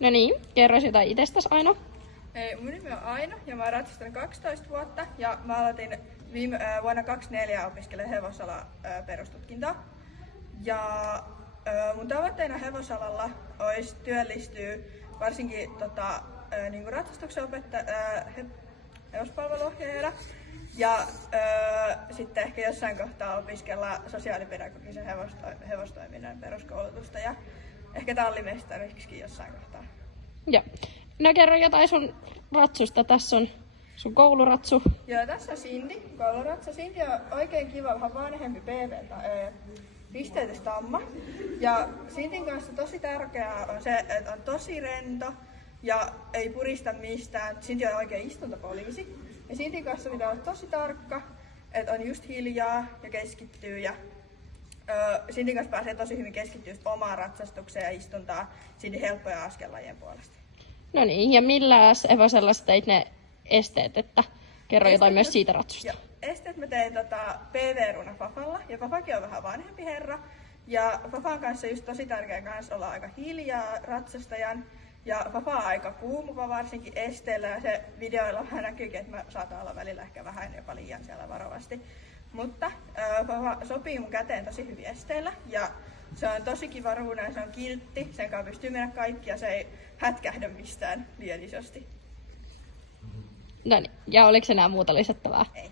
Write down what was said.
No niin, kerrois jotain itsestäsi, Aino. Mun nimi on Aino ja mä oon ratsastanut 12 vuotta ja mä aloitin vuonna 2024 opiskelemaan hevosala perustutkintoa. Ja mun tavoitteena hevosalalla olisi työllistyä varsinkin niin ratsastuksen hevospalveluohjaajana ja sitten ehkä jossain kohtaa opiskella sosiaalipedagogisen hevostoiminnan peruskoulutusta ja ehkä tallimestariksi jossain kohtaa. Joo. No kerro jotain sun ratsusta. Tässä on sun kouluratsu. Joo, tässä on Cindy, kouluratsa. Cindy on oikein kiva, vähän vanhempi pisteytystamma. Ja Cindyn kanssa tosi tärkeää on se, että on tosi rento ja ei purista mistään. Cindy on oikein istuntopoliisi. Ja Cindyn kanssa pitää olla tosi tarkka, että on just hiljaa ja keskittyy. Ja Cindyn kanssa pääsee tosi hyvin keskittyä omaan ratsastukseen ja istuntaan Cindyn helppoja askellajien puolesta. No niin, ja millä hevosella sä teit ne esteet, että kerro jotain myös siitä ratsusta. Joo, esteet mä tein PV-runa Fafalla, ja Fafakin on vähän vanhempi herra. Ja Fafan kanssa just tosi tärkeää kanssa olla aika hiljaa ratsastajan. Ja Fafa on aika kuumuva varsinkin esteellä, ja se videoilla vähän näkyykin, että mä saatan olla välillä ehkä vähän jopa liian siellä varovasti. Mutta Fafa sopii mun käteen tosi hyvin esteellä, ja se on tosi kiva ruuna ja se on kiltti, sen kanssa pystyy mennä kaikki ja se ei hätkähdä mistään liian isosti. No niin, ja oliko enää muuta lisättävää? Ei.